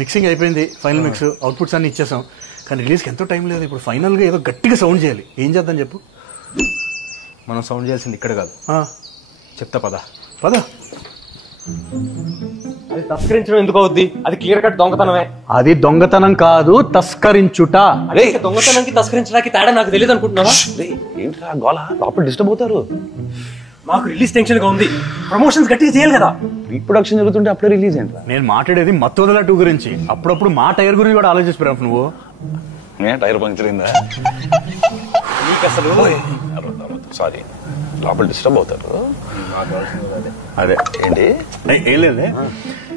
Mixing అయిపోయింది, final mix outputs అన్ని ఇచ్చేసాం. కానీ రిలీజ్కి ఎంతో టైం లేదు. ఇప్పుడు ఫైనల్ గా ఏదో గట్టిగా సౌండ్ చేయాలి. ఏం చేద్దాం చెప్పు? మనం సౌండ్ చేయాల్సింది ఇక్కడ కాదు, చెప్తా పదా. అది తస్కరించడం ఎందుకు అవుద్ది? అది క్లియర్ కట్ దొంగతనమే. అది దొంగతనం కాదు, తస్కరించుట. అదే దొంగతనానికి తస్కరించడానికి తేడా నాకు తెలియదు అనుకుంటున్నావా? ఏంట్రా గోళ, లోపల డిస్టర్బ్ అవుతారు. మాకు రిలీజ్ టెన్షన్ గా ఉంది, ప్రమోషన్స్ గట్టిగా చేయాలి కదా. రీప్రొడక్షన్ జరుగుతుంటే అప్పుడే రిలీజ్ ఏంట్రా? నేను మాట్లాడేది మత్తోదల 2 గురించి. అప్పుడప్పుడు మా టైర్ గురించి కూడా ఆలోచిస్తున్నావు నువ్వు. టైర్ పంక్చర్ అయిందా? నీకు అసలు సారీ, లోపల డిస్టర్బ్ అవుతారు. అదే ఏంటి ఏం లేదే.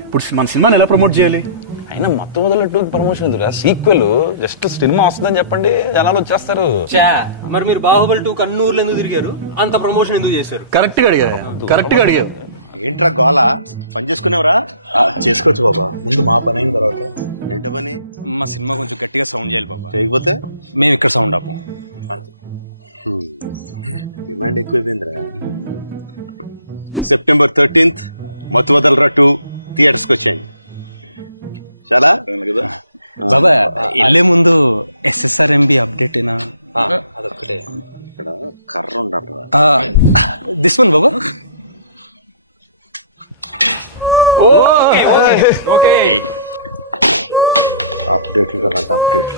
ఇప్పుడు మన సినిమాని ఎలా ప్రమోట్ చేయాలి? అయినా మొత్తం వదలట్టు ప్రమోషన్ ఎందుకురా? సీక్వెల్ జస్ట్ సినిమా వస్తుందని చెప్పండి, జనాలు వచ్చేస్తారు. మరి మీరు బాహుబలి 2 కన్నూర్లు ఎందుకు తిరిగారు? అంత ప్రమోషన్ ఎందుకు చేశారు? కరెక్ట్ గా అడిగారు. ఏంట్రా గోళ, పని చేసుకునేవరా? చేసుకోవచ్చు బాబా, ముందు మా పని అయిన తర్వాత. ఏంటో పని? మా సినిమా కొంచెం గట్టిగా సౌండ్ చేయాలి బాబా. చేయకపోతే మేము ఇక్కడ sound ఆపం. Demand ఎక్కువైపోయిందిరా. September 13th Mathuvadalara 2 థియేటర్స్కి వచ్చాయండి. చాలా బాబా వెళ్ళే ముందు SSRMB అప్డేట్ అయినా అదొక్కటే. ఇక్కడ కర్ర ఉండాలి. This one Baba. Okay update కదా, అప్డేట్.